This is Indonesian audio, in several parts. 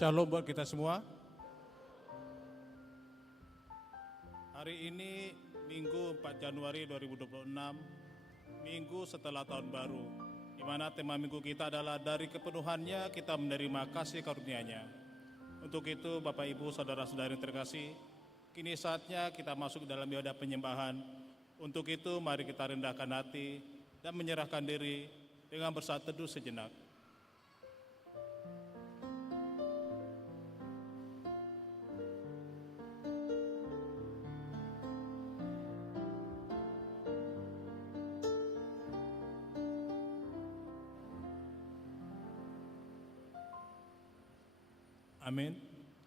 Shalom buat kita semua. Hari ini Minggu 4 Januari 2026, Minggu setelah tahun baru, di mana tema minggu kita adalah dari kepenuhannya kita menerima kasih karunia-Nya. Untuk itu Bapak Ibu Saudara-saudari terkasih, kini saatnya kita masuk dalam ibadah penyembahan. Untuk itu mari kita rendahkan hati dan menyerahkan diri dengan bersaat teduh sejenak. Amin.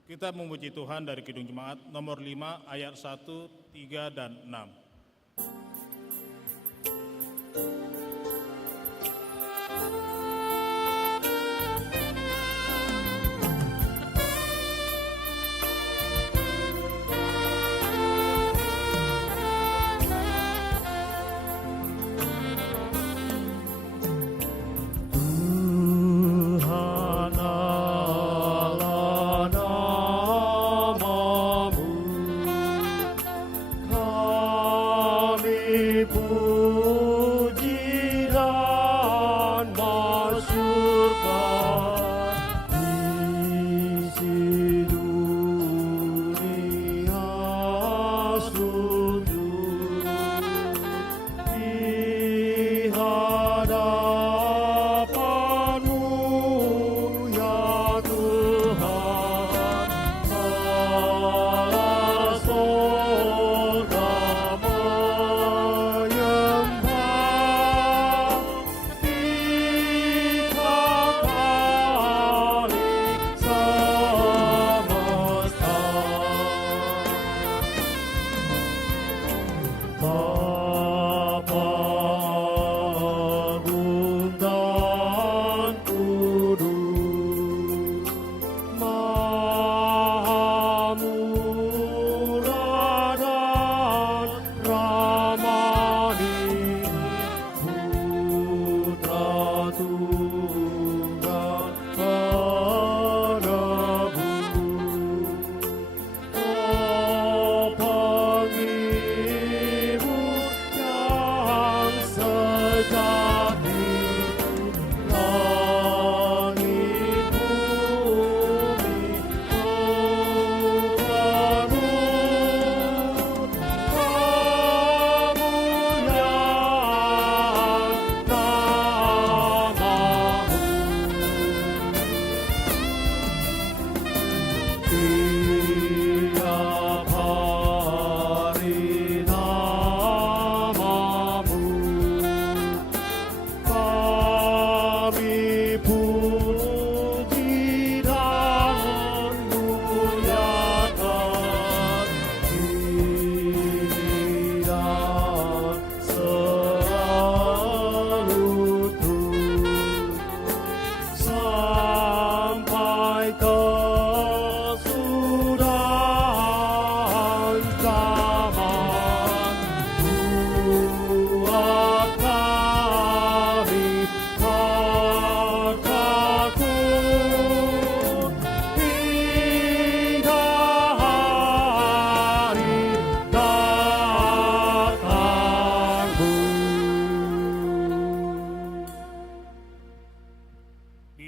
Kita memuji Tuhan dari Kidung Jemaat nomor 5 ayat 1, 3, dan 6.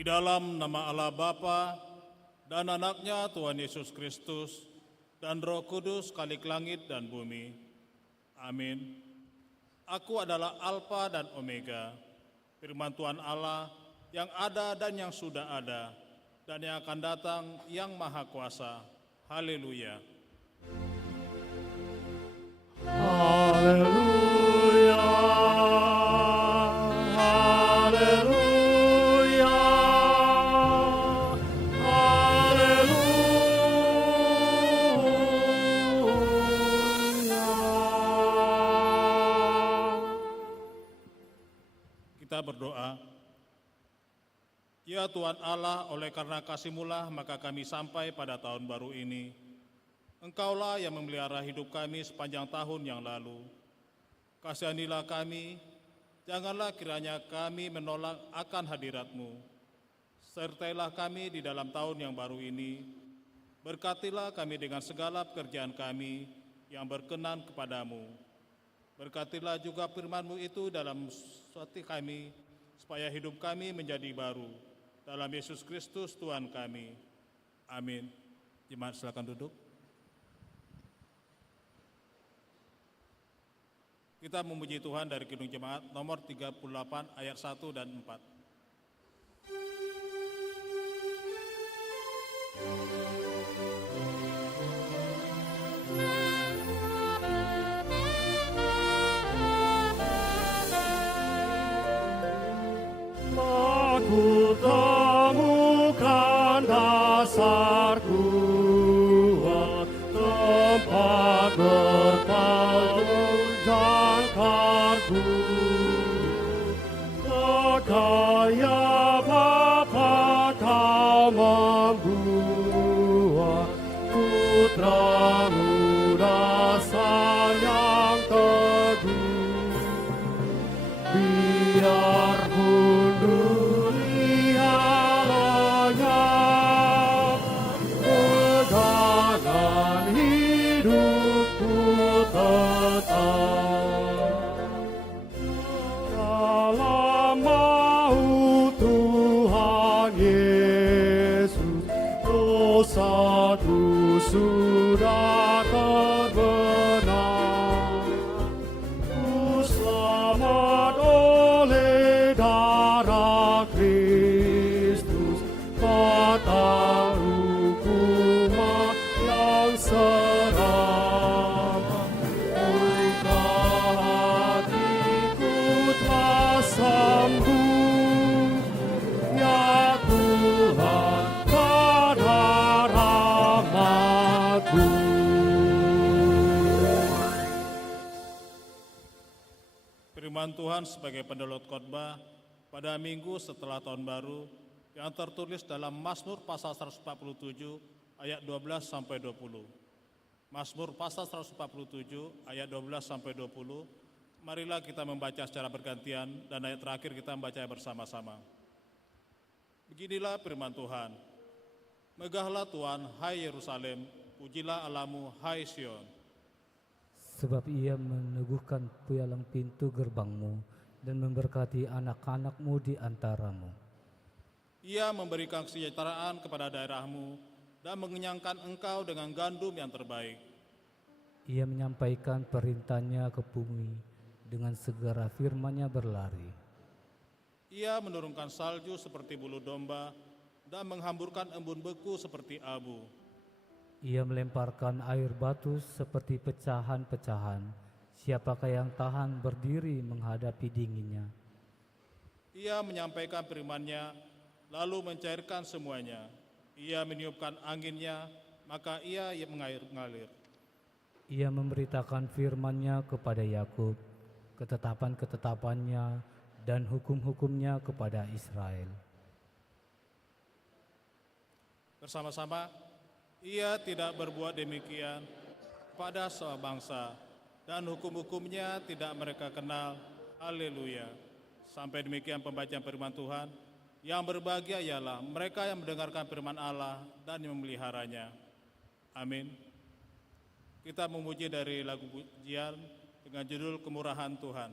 Dalam nama Allah Bapa dan Anaknya Tuhan Yesus Kristus dan Roh Kudus Khalik langit dan bumi. Amin. Aku adalah Alfa dan Omega, firman Tuhan Allah yang ada dan yang sudah ada dan yang akan datang, yang Maha Kuasa. Haleluya. Haleluya. Haleluya. Kita berdoa. Ya Tuhan Allah, oleh karena kasih-Mu-lah maka kami sampai pada tahun baru ini. Engkaulah yang memelihara hidup kami sepanjang tahun yang lalu. Kasihanilah kami, janganlah kiranya kami menolak akan hadirat-Mu. Sertailah kami di dalam tahun yang baru ini. Berkatilah kami dengan segala pekerjaan kami yang berkenan kepadamu. Berkatilah juga firman-Mu itu dalam hati kami, supaya hidup kami menjadi baru. Dalam Yesus Kristus Tuhan kami. Amin. Jemaat silakan duduk. Kita memuji Tuhan dari Kidung Jemaat nomor 38 ayat 1 dan 4. Aku temukan dasar kuat, tempat berpaling jangkarku. Kekaya Bapa kau membuat putramu dasar yang teguh. Biarpun dunia lenyap, pegangan hidupku tetap. Dalam maut Tuhan Yesus, dosaku sudah terbenam. Ku selamat oleh darah Kristus, kata hukuman yang seram. Engkau hatiku telah sembuh, ya Tuhan pada rahmat-Mu. Firman Tuhan sebagai pendelot khotbah pada minggu setelah tahun baru yang tertulis dalam Mazmur pasal 147 ayat 12 sampai 20. Mazmur pasal 147 ayat 12 sampai 20. Marilah kita membaca secara bergantian dan ayat terakhir kita membaca bersama-sama. Beginilah firman Tuhan. Megahlah Tuhan, hai Yerusalem, pujilah Allahmu, hai Sion. Sebab ia meneguhkan pialang pintu gerbangmu dan memberkati anak-anakmu di antaramu. Ia memberikan kesejahteraan kepada daerahmu dan mengenyangkan engkau dengan gandum yang terbaik. Ia menyampaikan perintahnya ke bumi, dengan segera firman-Nya berlari. Ia menurunkan salju seperti bulu domba dan menghamburkan embun beku seperti abu. Ia melemparkan air batu seperti pecahan-pecahan. Siapakah yang tahan berdiri menghadapi dinginnya? Ia menyampaikan firman-Nya, lalu mencairkan semuanya. Ia meniupkan anginnya, maka ia mengalir. Ia memberitakan firman-Nya kepada Yakub, ketetapan-ketetapannya dan hukum-hukumnya kepada Israel. Bersama-sama, ia tidak berbuat demikian pada semua bangsa, dan hukum-hukumnya tidak mereka kenal. Haleluya. Sampai demikian pembacaan firman Tuhan. Yang berbahagia ialah mereka yang mendengarkan firman Allah dan yang memeliharanya. Amin. Kita memuji dari lagu pujian dengan judul Kemurahan Tuhan.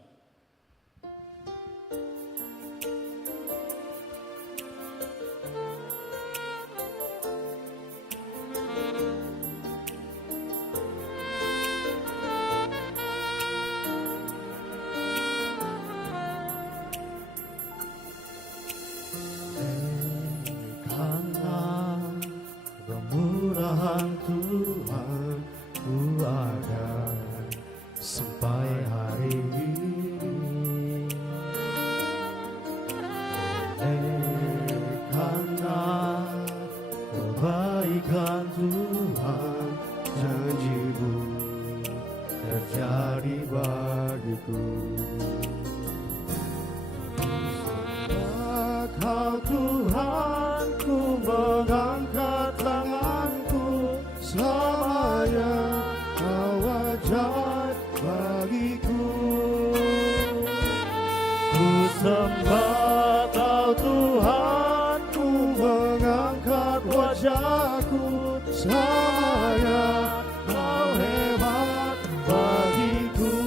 Kemurahan Tuhan ku ada sampai hari ini. wajahku, selamanya kau hebat bagiku.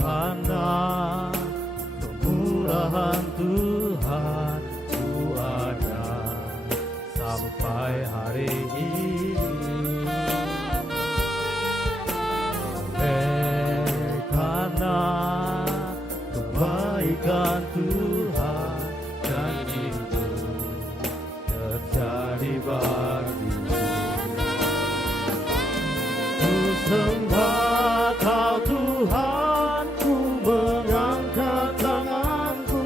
Karena kemurahan Tuhan ku ada sampai hari ini. Karena kebaikan Tuhan dan itu terjadi bagiku. Ku sembah Kau Tuhan, ku mengangkat tanganku,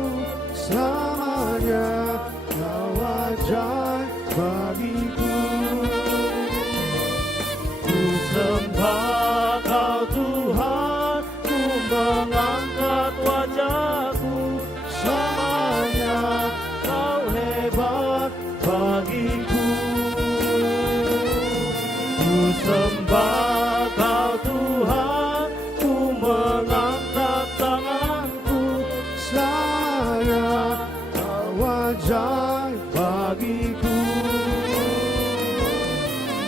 selamanya Kau ajaib bagiku. Ku sembah Kau Tuhan, ku mengangkat wajahku, selamanya Kau hebat bagiku. Ku sembah Kau Tuhan, ku mengangkat tanganku, selamanya Kau ajaib bagiku.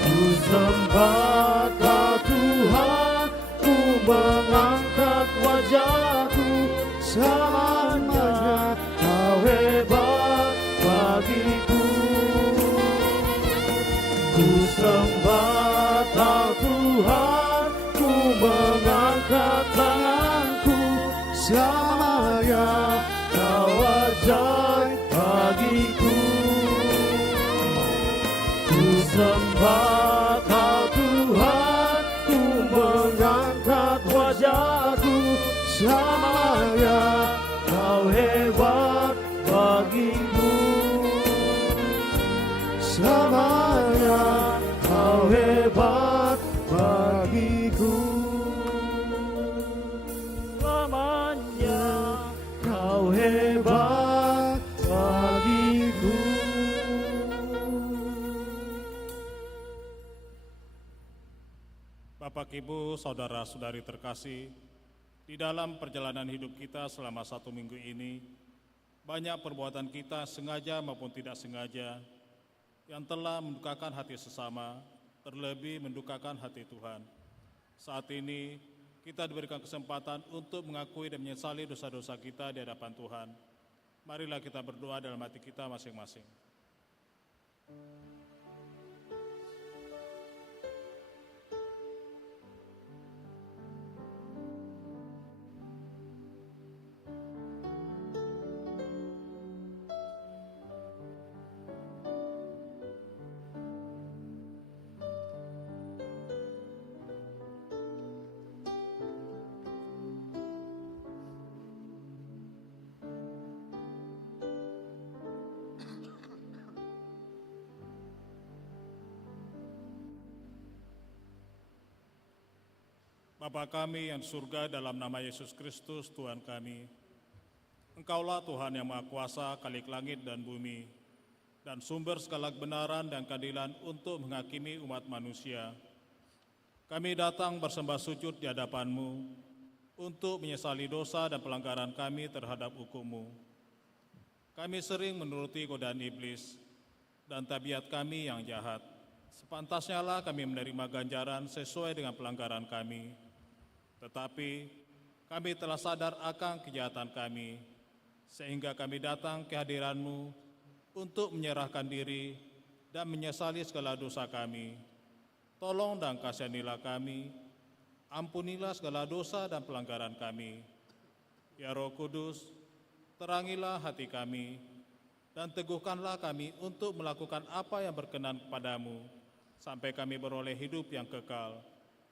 Ku sembah Kau Tuhan, ku mengangkat wajahku, selamanya Kau hebat bagiku. Ku sembah Kau Tuhan, ku mengangkat tanganku, selamanya Kau ajaib bagiku. Ku sembah Kau Tuhan, ku mengangkat wajahku, selamanya Kau hebat bagiku. Selamanya Kau hebat bagiku. Selamanya Kau hebat bagiku. Bapak, Ibu, saudara-saudari terkasih, di dalam perjalanan hidup kita selama 1 minggu ini, banyak perbuatan kita sengaja maupun tidak sengaja yang telah mendukakan hati sesama, terlebih mendukakan hati Tuhan. Saat ini, kita diberikan kesempatan untuk mengakui dan menyesali dosa-dosa kita di hadapan Tuhan. Marilah kita berdoa dalam hati kita masing-masing. Bapa kami yang di surga, dalam nama Yesus Kristus Tuhan kami, Engkaulah Tuhan yang Maha Kuasa, Khalik langit dan bumi, dan sumber segala kebenaran dan keadilan untuk menghakimi umat manusia. Kami datang bersembah sujud di hadapan-Mu untuk menyesali dosa dan pelanggaran kami terhadap hukum-Mu. Kami sering menuruti godaan iblis dan tabiat kami yang jahat. Sepantasnya lah kami menerima ganjaran sesuai dengan pelanggaran kami. Tetapi kami telah sadar akan kejahatan kami, sehingga kami datang ke hadiran-Mu untuk menyerahkan diri dan menyesali segala dosa kami. Tolong dan kasihanilah kami, ampunilah segala dosa dan pelanggaran kami. Ya Roh Kudus, terangilah hati kami, dan teguhkanlah kami untuk melakukan apa yang berkenan kepadamu, sampai kami beroleh hidup yang kekal.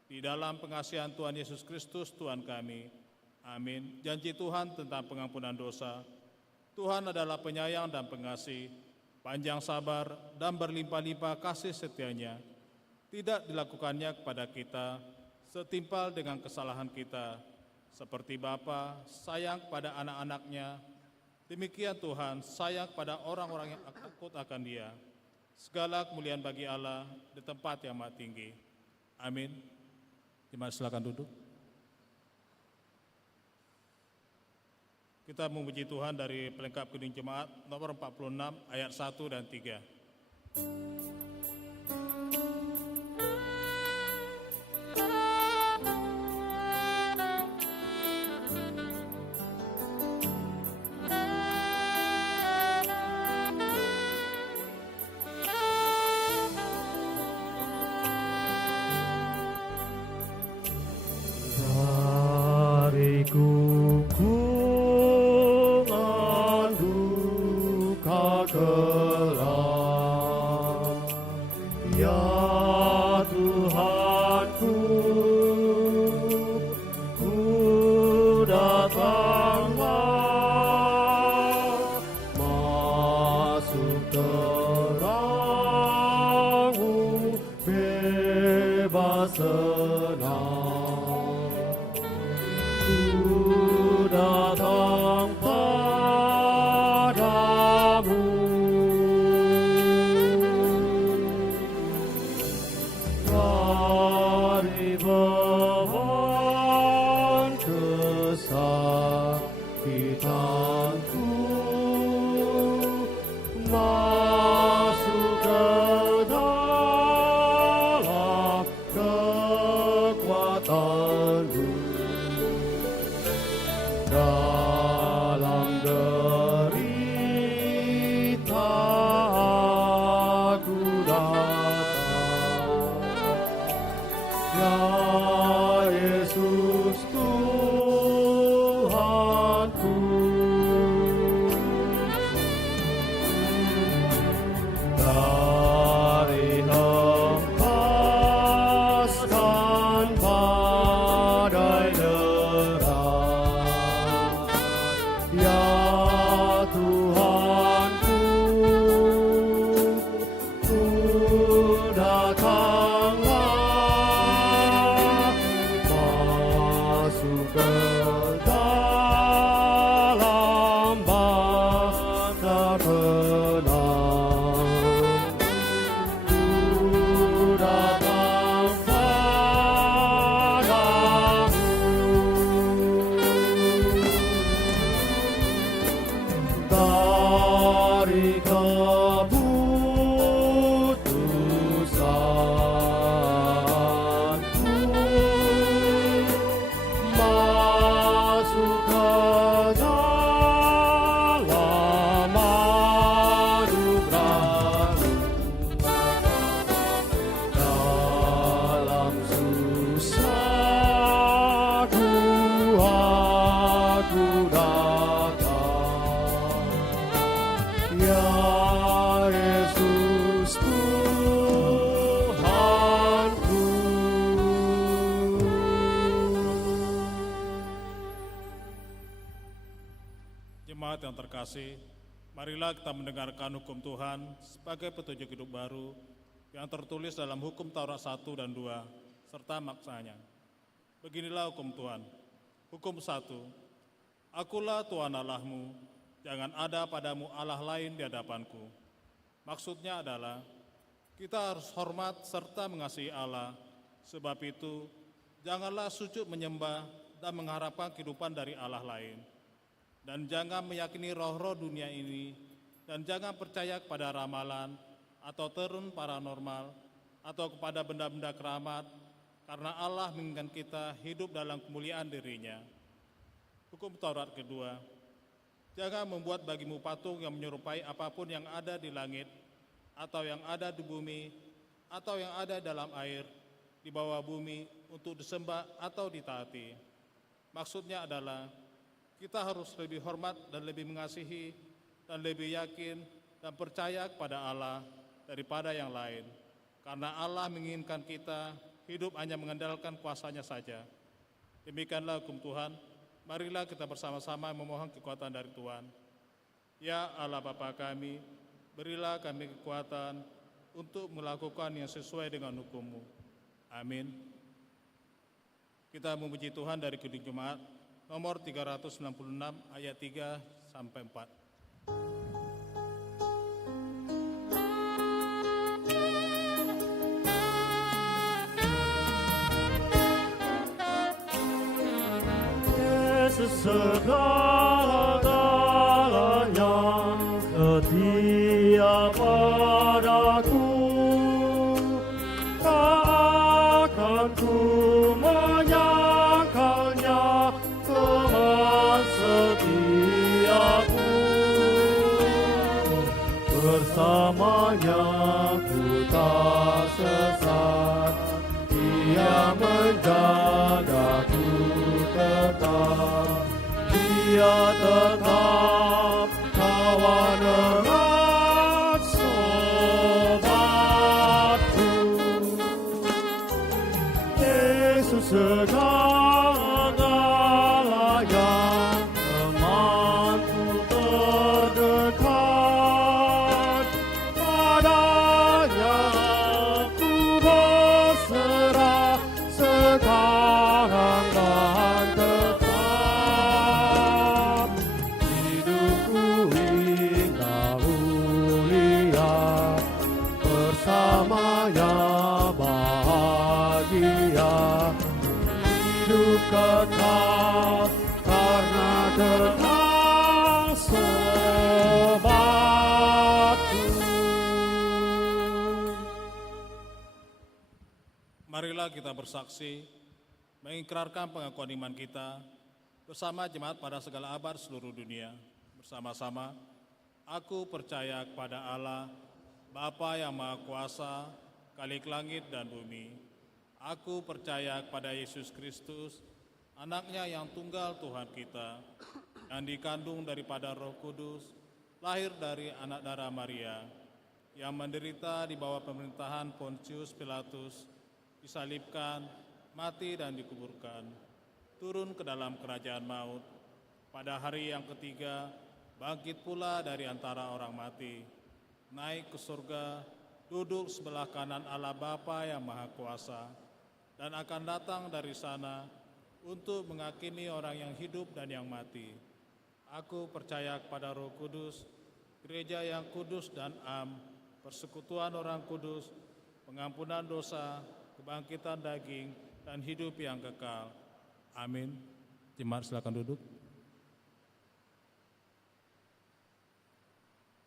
Di dalam pengasihan Tuhan Yesus Kristus Tuhan kami. Amin. Janji Tuhan tentang pengampunan dosa. Tuhan adalah penyayang dan pengasih, panjang sabar dan berlimpah-limpah kasih setianya. Tidak dilakukannya kepada kita setimpal dengan kesalahan kita. Seperti Bapa sayang kepada anak-anaknya, demikian Tuhan sayang kepada orang-orang yang takut akan Dia. Segala kemuliaan bagi Allah di tempat yang maha tinggi. Amin. Jemaat silakan duduk. Kita memuji Tuhan dari pelengkap Gedung Jemaat nomor 46 ayat 1 dan 3. Gugungan duka kelam, ya Tuhanku, ku datanglah masuk terang-Mu, bebas senang. Ku datang padamu, dari beban kesakitanku, masuk ke dalam kekuatan-Mu. Dalam derita aku datang, ya Yesus Tuhanku. Dari hempaskan badai derang, ya Tuhanku, ku datanglah masuk ke dalam bangsa tenang. Ku datang padamu, dari keputusanku, masuk ke dalam anugerah-Mu. Dalam susahku aku datang, ya Yesus Tuhanku. Jemaat yang terkasih, marilah kita mendengarkan hukum Tuhan sebagai petunjuk hidup baru yang tertulis dalam hukum Taurat 1 dan 2 serta maksanya. Beginilah hukum Tuhan. Hukum 1. Akulah Tuhan Allahmu, jangan ada padamu Allah lain di hadapanku. Maksudnya adalah kita harus hormat serta mengasihi Allah. Sebab itu, janganlah sujud menyembah dan mengharapkan kehidupan dari Allah lain. Dan jangan meyakini roh-roh dunia ini, dan jangan percaya kepada ramalan atau terun paranormal atau kepada benda-benda keramat, karena Allah menginginkan kita hidup dalam kemuliaan dirinya. Hukum Taurat kedua, jangan membuat bagimu patung yang menyerupai apapun yang ada di langit, atau yang ada di bumi, atau yang ada dalam air, di bawah bumi, untuk disembah atau ditaati. Maksudnya adalah, kita harus lebih hormat dan lebih mengasihi dan lebih yakin dan percaya kepada Allah daripada yang lain. Karena Allah menginginkan kita hidup hanya mengandalkan kuasa-Nya saja. Demikianlah hukum Tuhan. Marilah kita bersama-sama memohon kekuatan dari Tuhan. Ya Allah Bapa kami, berilah kami kekuatan untuk melakukan yang sesuai dengan hukum-Mu. Amin. Kita memuji Tuhan dari Gedung Jemaat nomor 366 ayat 3 sampai 4. Yesus segala menjagaku tetap, Dia tetap kawan erat sobatku. Yesus segala yang temanku terdekat, padanya aku berserah sekarang dan tetap. Hidupku indah mulia, bersamanya bahagia. Hidup kekal karena kenal sobatku. Marilah kita bersaksi, mengikrarkan pengakuan iman kita bersama jemaat pada segala abad seluruh dunia. Bersama-sama, aku percaya kepada Allah, Bapa yang Maha Kuasa, Khalik langit dan bumi. Aku percaya kepada Yesus Kristus, Anak-Nya yang tunggal Tuhan kita, yang dikandung daripada Roh Kudus, lahir dari anak darah Maria, yang menderita di bawah pemerintahan Pontius Pilatus, disalibkan, mati dan dikuburkan, turun ke dalam kerajaan maut, pada hari yang ketiga bangkit pula dari antara orang mati, naik ke surga, duduk sebelah kanan Allah Bapa yang Maha Kuasa, dan akan datang dari sana untuk menghakimi orang yang hidup dan yang mati. Aku percaya kepada Roh Kudus, gereja yang kudus dan am, persekutuan orang kudus, pengampunan dosa, kebangkitan daging, dan hidup yang kekal. Amin. Jemaat silakan duduk.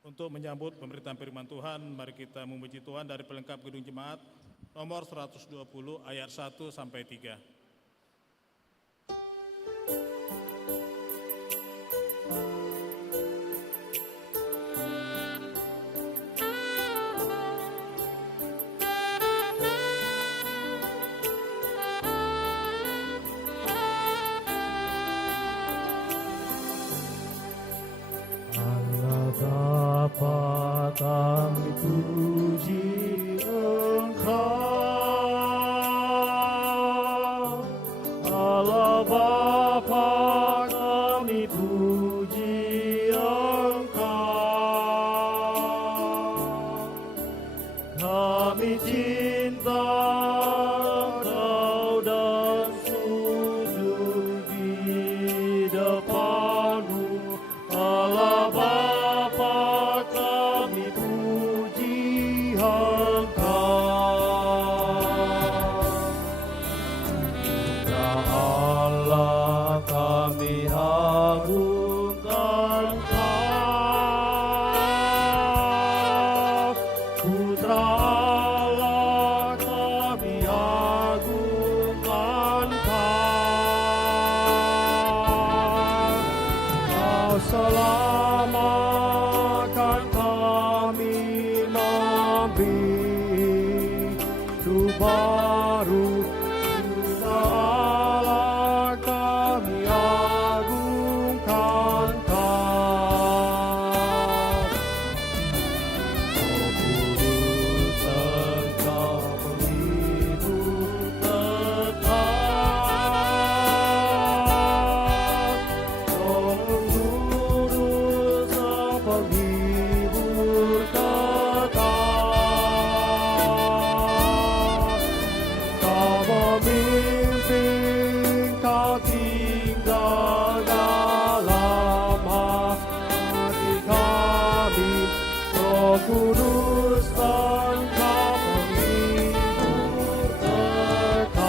Untuk menyambut pemberitaan firman Tuhan, mari kita memuji Tuhan dari pelengkap gedung jemaat nomor 120 ayat 1 sampai 3. Allah Bapa, kami puji Engkau. Allah Bapa, kami puji Engkau. Kami cinta Engkau dan sujud di depan-Mu. Allah Bapa, kami puji Engkau. Putra Allah, kami agungkan Kau. Putra Allah, kami agungkan Kau. Kau selamatkan kami memberi hidup baru. Putra Allah, kami agungkan Kau. Roh Kudus, Engkau menghibur tetap. Roh Kudus, penghibur tetap. Kau memimpin, Kau tinggal dalam hati kami. Roh Kudus, Engkau penghibur tetap.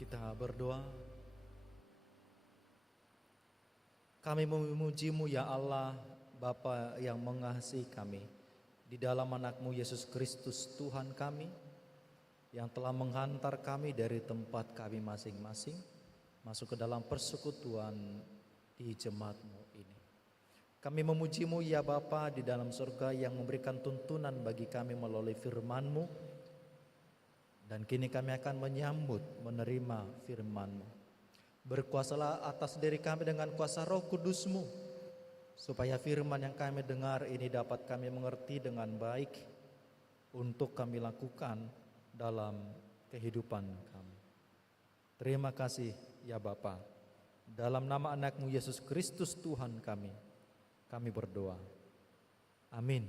Kita berdoa. Kami memuji-Mu ya Allah, Bapa yang mengasihi kami, di dalam anak-Mu Yesus Kristus Tuhan kami, yang telah menghantar kami dari tempat kami masing-masing, masuk ke dalam persekutuan di jemaat-Mu ini. Kami memuji-Mu ya Bapa di dalam surga yang memberikan tuntunan bagi kami melalui firman-Mu. Dan kini kami akan menyambut, menerima firman-Mu. Berkuasalah atas diri kami dengan kuasa Roh Kudus-Mu, supaya firman yang kami dengar ini dapat kami mengerti dengan baik untuk kami lakukan dalam kehidupan kami. Terima kasih ya Bapa. Dalam nama anak-Mu Yesus Kristus Tuhan kami berdoa. Amin.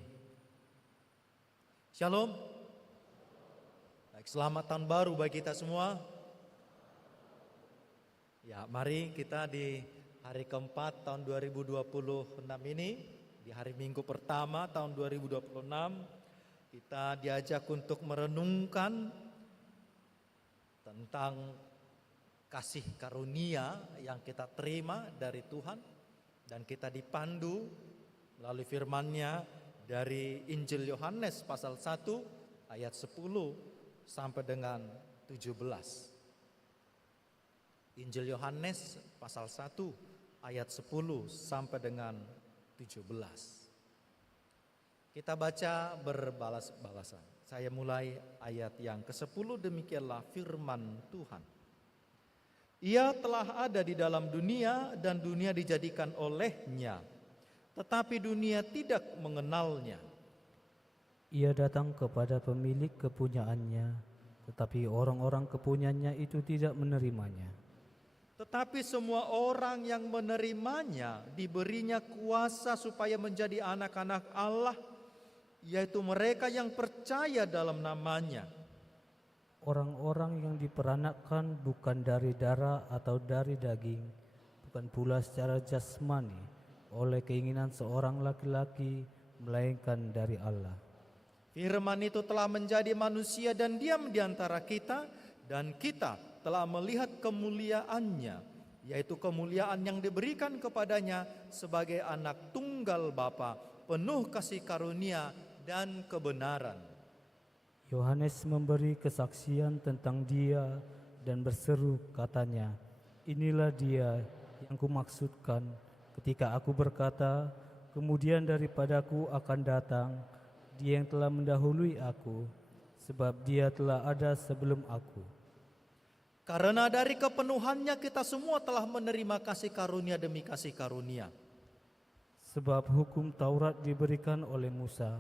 Shalom. Baik, selamat tahun baru bagi kita semua. Ya, mari kita di hari keempat tahun 2026 ini, di hari Minggu pertama tahun 2026, kita diajak untuk merenungkan tentang kasih karunia yang kita terima dari Tuhan. Dan kita dipandu melalui firman-Nya dari Injil Yohanes pasal 1 ayat 10 sampai dengan 17. Injil Yohanes pasal 1 ayat 10 sampai dengan 17. Kita baca berbalas-balasan. Saya mulai ayat yang ke-10, demikianlah firman Tuhan. Ia telah ada di dalam dunia dan dunia dijadikan olehnya, tetapi dunia tidak mengenalnya. Ia datang kepada pemilik kepunyaannya, tetapi orang-orang kepunyaannya itu tidak menerimanya. Tetapi semua orang yang menerimanya diberinya kuasa supaya menjadi anak-anak Allah, yaitu mereka yang percaya dalam namanya. Orang-orang yang diperanakkan bukan dari darah atau dari daging, bukan pula secara jasmani oleh keinginan seorang laki-laki, melainkan dari Allah. Firman itu telah menjadi manusia dan diam di antara kita, dan kita telah melihat kemuliaannya, yaitu kemuliaan yang diberikan kepadanya sebagai anak tunggal Bapa, penuh kasih karunia dan kebenaran. Yohanes memberi kesaksian tentang dia dan berseru katanya, inilah dia yang kumaksudkan ketika aku berkata, kemudian daripadaku akan datang dia yang telah mendahului aku, sebab dia telah ada sebelum aku. Karena dari kepenuhannya kita semua telah menerima kasih karunia demi kasih karunia. Sebab hukum Taurat diberikan oleh Musa,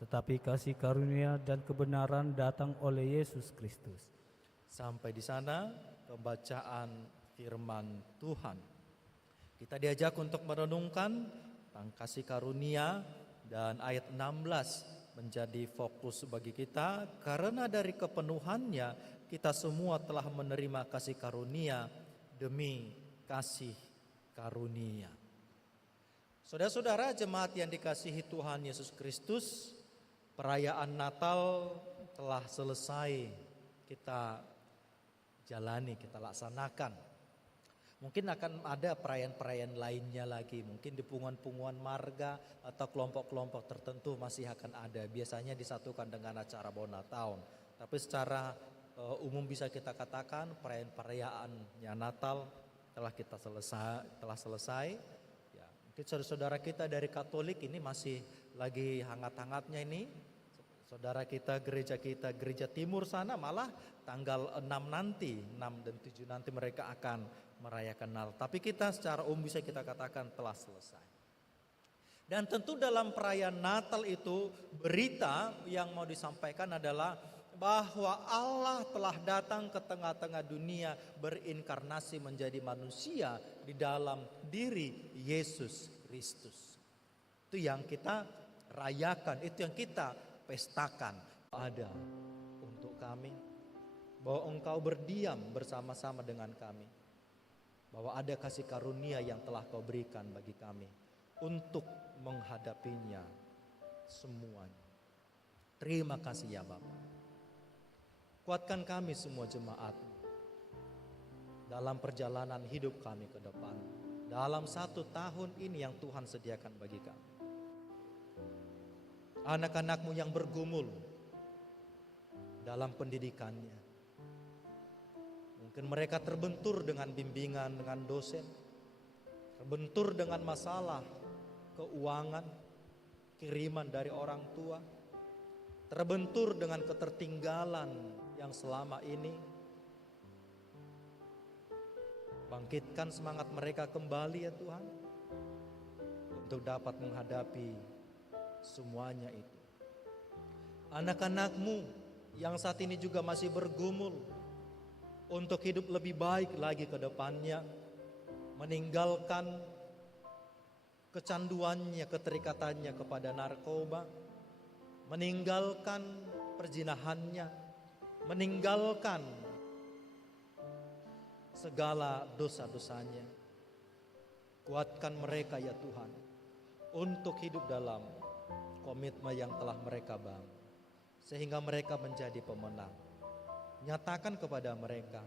tetapi kasih karunia dan kebenaran datang oleh Yesus Kristus. Sampai di sana pembacaan firman Tuhan. Kita diajak untuk merenungkan tentang kasih karunia, dan ayat 16 menjadi fokus bagi kita. Karena dari kepenuhannya kita semua telah menerima kasih karunia demi kasih karunia. Saudara-saudara jemaat yang dikasihi Tuhan Yesus Kristus, perayaan Natal telah selesai kita jalani, kita laksanakan. Mungkin akan ada perayaan-perayaan lainnya lagi, mungkin di punguan-punguan marga atau kelompok-kelompok tertentu masih akan ada. Biasanya disatukan dengan acara Bona Tahun. Tapi secara umum bisa kita katakan perayaan-perayaannya Natal telah selesai. Ya, mungkin saudara-saudara kita dari Katolik ini masih lagi hangat-hangatnya ini. Saudara kita, gereja timur sana malah tanggal 6 nanti, 6 dan 7 nanti mereka akan merayakan Natal. Tapi kita secara umum bisa kita katakan telah selesai. Dan tentu dalam perayaan Natal itu berita yang mau disampaikan adalah bahwa Allah telah datang ke tengah-tengah dunia berinkarnasi menjadi manusia di dalam diri Yesus Kristus. Itu yang kita rayakan, itu yang kita pestakan. Ada untuk kami, bahwa Engkau berdiam bersama-sama dengan kami, bahwa ada kasih karunia yang telah Kau berikan bagi kami untuk menghadapinya semuanya. Terima kasih ya Bapa. Kuatkan kami semua jemaat dalam perjalanan hidup kami ke depan, dalam 1 tahun ini yang Tuhan sediakan bagi kami. Anak-anak-Mu yang bergumul dalam pendidikannya, mungkin mereka terbentur dengan bimbingan, dengan dosen, terbentur dengan masalah keuangan, kiriman dari orang tua, terbentur dengan ketertinggalan yang selama ini. Bangkitkan semangat mereka kembali ya Tuhan, untuk dapat menghadapi semuanya itu. Anak-anak-Mu yang saat ini juga masih bergumul untuk hidup lebih baik lagi ke depannya, meninggalkan kecanduannya, keterikatannya kepada narkoba, meninggalkan perzinahannya, meninggalkan segala dosa-dosanya. Kuatkan mereka ya Tuhan untuk hidup dalam komitmen yang telah mereka bangun, sehingga mereka menjadi pemenang. Nyatakan kepada mereka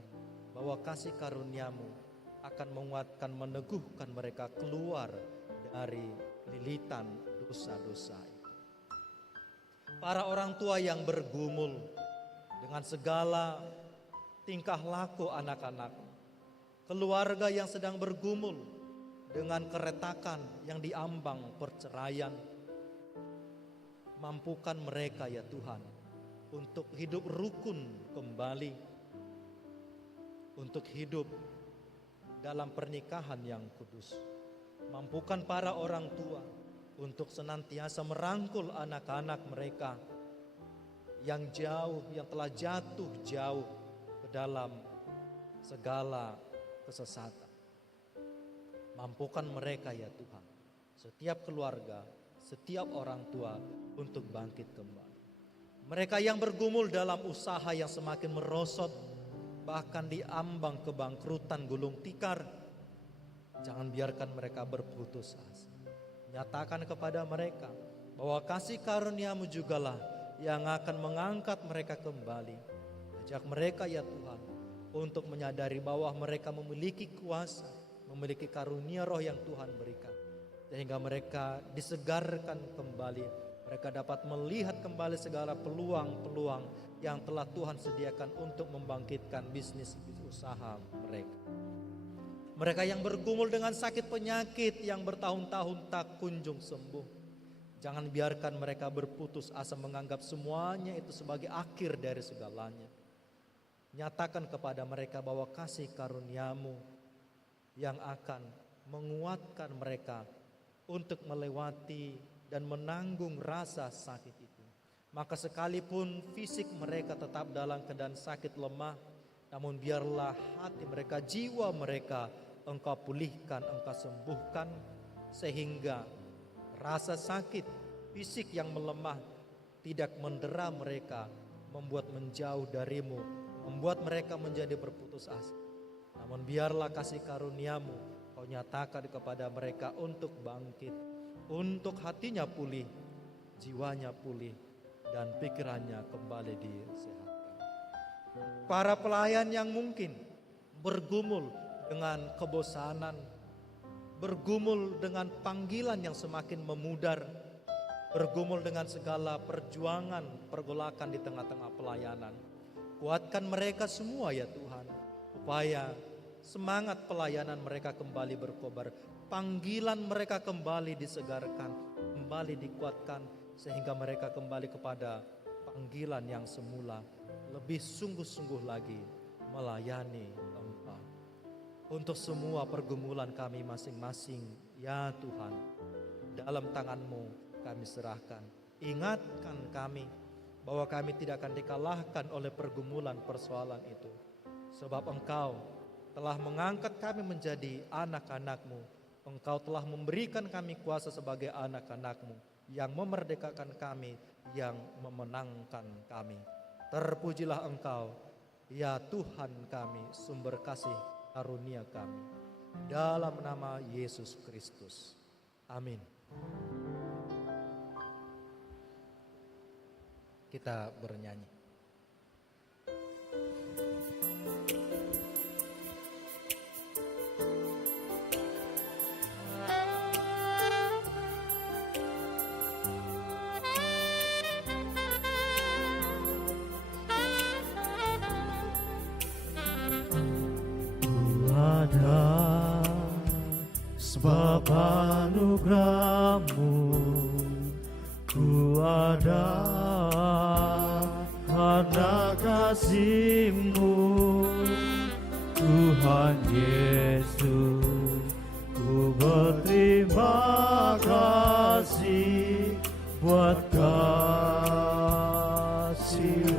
bahwa kasih karunia-Mu akan menguatkan, meneguhkan mereka keluar dari lilitan dosa-dosa. Para orang tua yang bergumul dengan segala tingkah laku anak-anak, keluarga yang sedang bergumul dengan keretakan yang diambang perceraian, mampukan mereka ya Tuhan untuk hidup rukun kembali, untuk hidup dalam pernikahan yang kudus. Mampukan para orang tua untuk senantiasa merangkul anak-anak mereka yang jauh, yang telah jatuh jauh ke dalam segala kesesatan. Mampukan mereka ya Tuhan, setiap keluarga, setiap orang tua untuk bangkit kembali. Mereka yang bergumul dalam usaha yang semakin merosot, bahkan diambang kebangkrutan gulung tikar, jangan biarkan mereka berputus asa. Nyatakan kepada mereka bahwa kasih karunia-Mu jugalah yang akan mengangkat mereka kembali. Ajak mereka ya Tuhan untuk menyadari bahwa mereka memiliki kuasa, memiliki karunia roh yang Tuhan berikan, sehingga mereka disegarkan kembali. Mereka dapat melihat kembali segala peluang-peluang yang telah Tuhan sediakan untuk membangkitkan bisnis usaha mereka. Mereka yang bergumul dengan sakit penyakit yang bertahun-tahun tak kunjung sembuh, jangan biarkan mereka berputus asa menganggap semuanya itu sebagai akhir dari segalanya. Nyatakan kepada mereka bahwa kasih karunia-Mu yang akan menguatkan mereka untuk melewati dan menanggung rasa sakit itu. Maka sekalipun fisik mereka tetap dalam keadaan sakit lemah, namun biarlah hati mereka, jiwa mereka Engkau pulihkan, Engkau sembuhkan, sehingga rasa sakit fisik yang melemah tidak mendera mereka, membuat menjauh dari-Mu, membuat mereka menjadi berputus asa. Namun biarlah kasih karunia-Mu Kau nyatakan kepada mereka untuk bangkit, untuk hatinya pulih, jiwanya pulih, dan pikirannya kembali disehatkan. Para pelayan yang mungkin bergumul dengan kebosanan, bergumul dengan panggilan yang semakin memudar, bergumul dengan segala perjuangan, pergolakan di tengah-tengah pelayanan. Kuatkan mereka semua ya Tuhan, supaya semangat pelayanan mereka kembali berkobar, panggilan mereka kembali disegarkan, kembali dikuatkan, sehingga mereka kembali kepada panggilan yang semula, lebih sungguh-sungguh lagi melayani Engkau. Untuk semua pergumulan kami masing-masing, ya Tuhan, dalam tangan-Mu kami serahkan. Ingatkan kami bahwa kami tidak akan dikalahkan oleh pergumulan persoalan itu, sebab Engkau telah mengangkat kami menjadi anak-anak-Mu. Engkau telah memberikan kami kuasa sebagai anak-anak-Mu, yang memerdekakan kami, yang memenangkan kami. Terpujilah Engkau, ya Tuhan kami, sumber kasih karunia kami. Dalam nama Yesus Kristus. Amin. Kita bernyanyi. sebab anugerah-Mu ku ada, karena kasih-Mu Tuhan Yesus. Ku berterima kasih buat kasih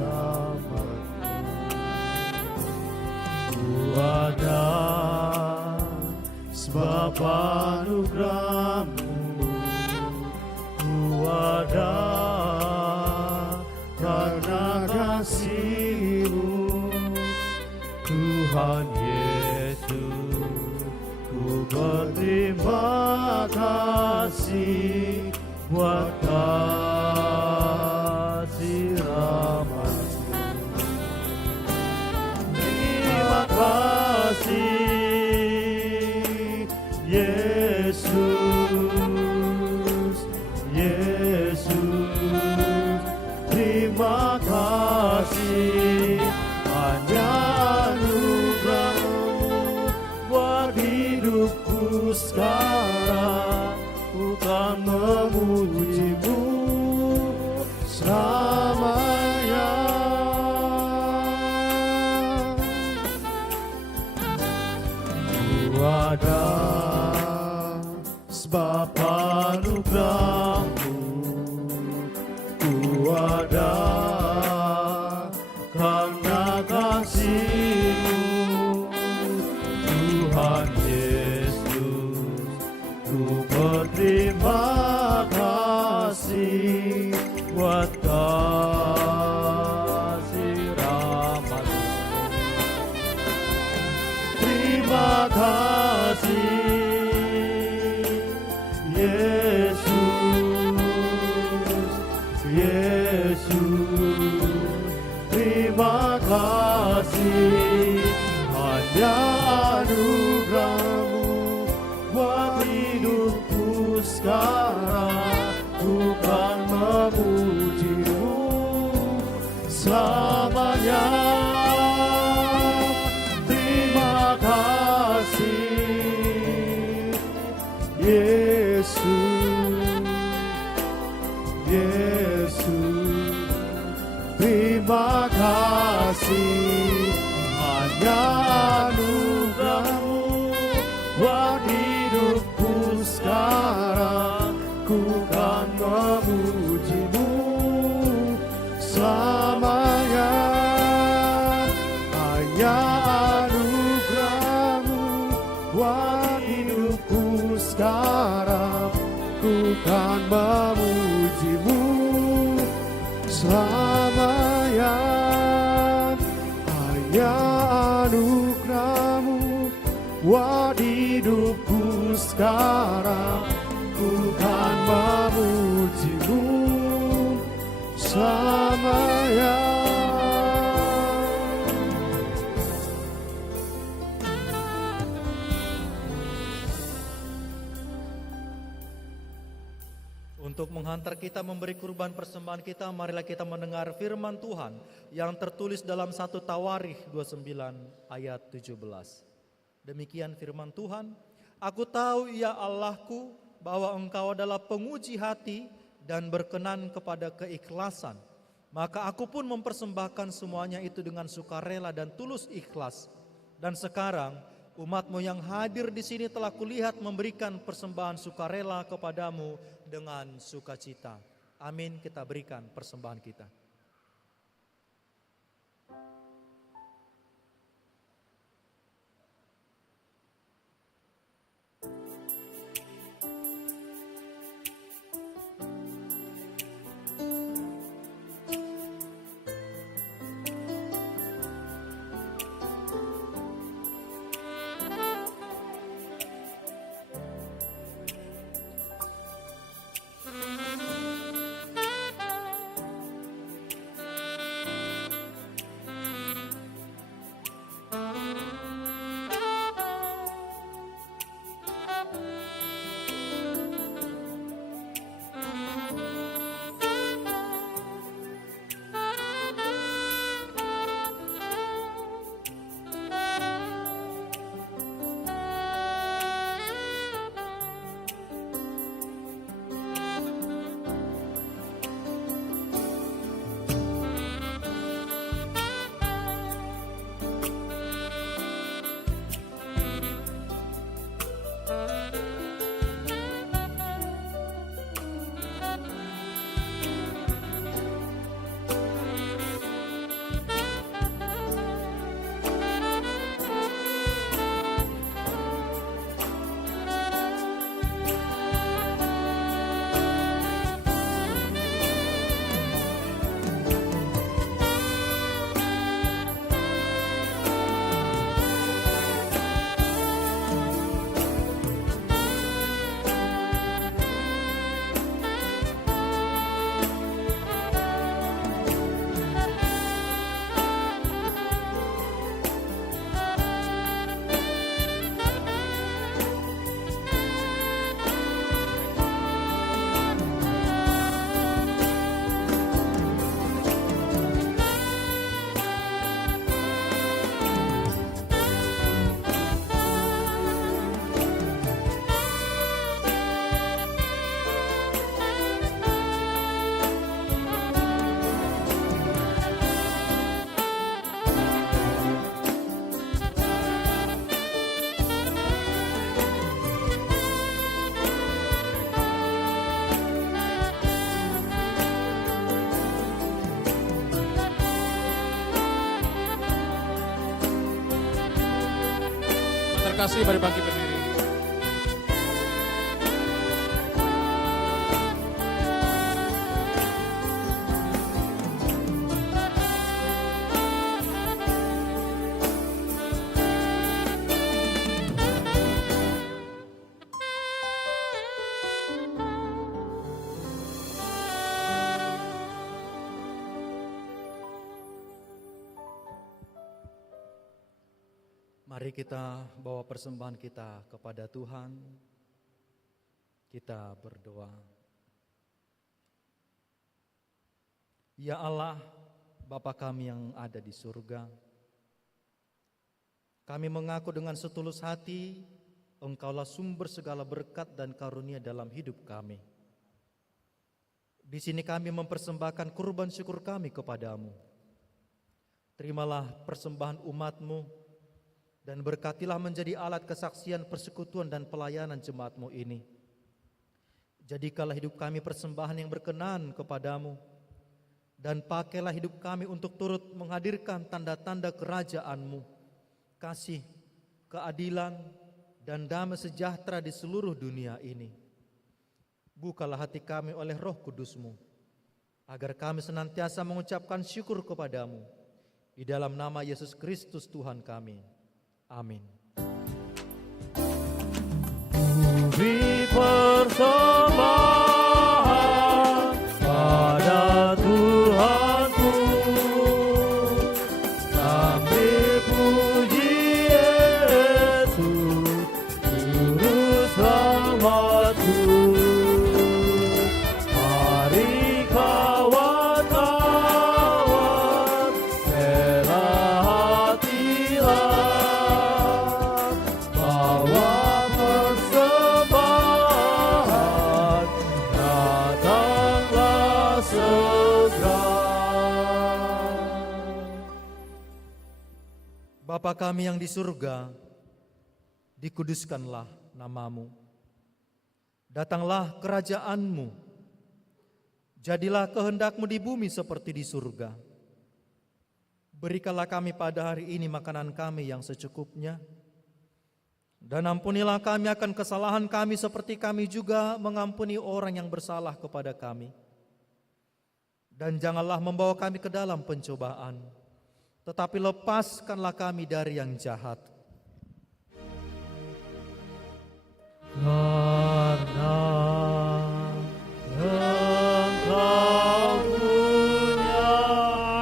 rahmat-Mu. Ku ada sebab anugerah-Mu, ku ada karena kasih-Mu Tuhan Yesus. Ku berterima kasih buat kasih rahmat-Mu. Terima kasih Yesus, Yesus, terima kasih. Hanya anugerah-Mu buat hidupku sekarang. Ku kan memuji-Mu selamanya. Ku ada sebab anugerah-Mu, ku ada karena kasih-Mu Tuhan Yesus. Ku berterima kasih buat kasih rahmat-Mu. Terima kasih Yesus, Yesus, terima kasih. Hanya anugerah-Mu buat hidupku sekarang. Ku kan memuji-Mu selamanya. Terima kasih Yesus, Yesus, terima kasih. Hanya anugerah-Mu buat hidupku sekarang. Ku kan memuji-Mu selamanya. Hanya anugerah-Mu buat hidupku sekarang. Ku kan memuji-Mu selamanya. Hanya anugerah-Mu buat hidupku sekarang. Ku kan memuji-Mu selamanya. Untuk menghantar kita memberi kurban persembahan kita, marilah kita mendengar firman Tuhan yang tertulis dalam 1 Tawarikh 29 ayat 17. Demikian firman Tuhan, aku tahu ya Allahku bahwa Engkau adalah penguji hati dan berkenan kepada keikhlasan. Maka aku pun mempersembahkan semuanya itu dengan sukarela dan tulus ikhlas. Dan sekarang umat-Mu yang hadir di sini telah kulihat memberikan persembahan sukarela kepadamu dengan sukacita. Amin, kita berikan persembahan kita. terkasih, mari bangkit berdiri. Mari kita bawa persembahan kita kepada Tuhan. Kita berdoa. Ya Allah, Bapa kami yang ada di surga, kami mengaku dengan setulus hati, Engkaulah sumber segala berkat dan karunia dalam hidup kami. Di sini kami mempersembahkan kurban syukur kami kepadamu. Terimalah persembahan umat-Mu, dan berkatilah menjadi alat kesaksian persekutuan dan pelayanan jemaat-Mu ini. Jadikanlah hidup kami persembahan yang berkenan kepadamu, dan pakailah hidup kami untuk turut menghadirkan tanda-tanda kerajaan-Mu, kasih, keadilan, dan damai sejahtera di seluruh dunia ini. Bukalah hati kami oleh Roh Kudus-Mu, agar kami senantiasa mengucapkan syukur kepadamu, di dalam nama Yesus Kristus Tuhan kami. Amin. Beri persembahan pada Tuhanku, sambil puji Yesus, Juru Selamatku. Mari kawan-kawan, rela hatilah, Bapa kami yang di surga, dikuduskanlah nama-Mu. Datanglah kerajaan-Mu. Jadilah kehendak-Mu di bumi seperti di surga. Berikanlah kami pada hari ini makanan kami yang secukupnya. Dan ampunilah kami akan kesalahan kami seperti kami juga mengampuni orang yang bersalah kepada kami. Dan janganlah membawa kami ke dalam pencobaan, tetapi lepaskanlah kami dari yang jahat. Karena Engkau punya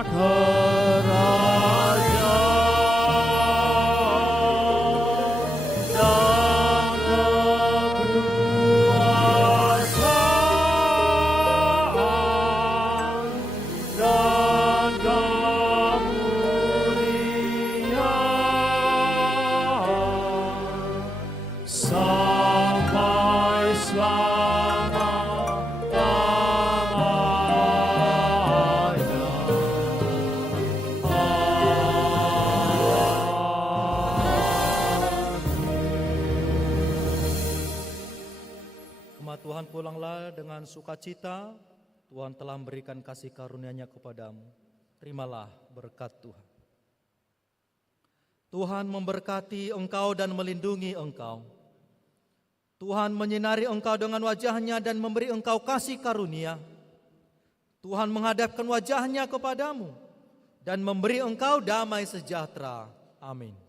kerajaan dan kekuasaan dan sampai selama-lamanya. Umat Tuhan, pulanglah dengan sukacita. Tuhan telah memberikan kasih karunia-Nya kepadamu. Terimalah berkat Tuhan. Tuhan memberkati engkau dan melindungi engkau. Tuhan menyinari engkau dengan wajah-Nya dan memberi engkau kasih karunia. Tuhan menghadapkan wajah-Nya kepadamu dan memberi engkau damai sejahtera. Amin.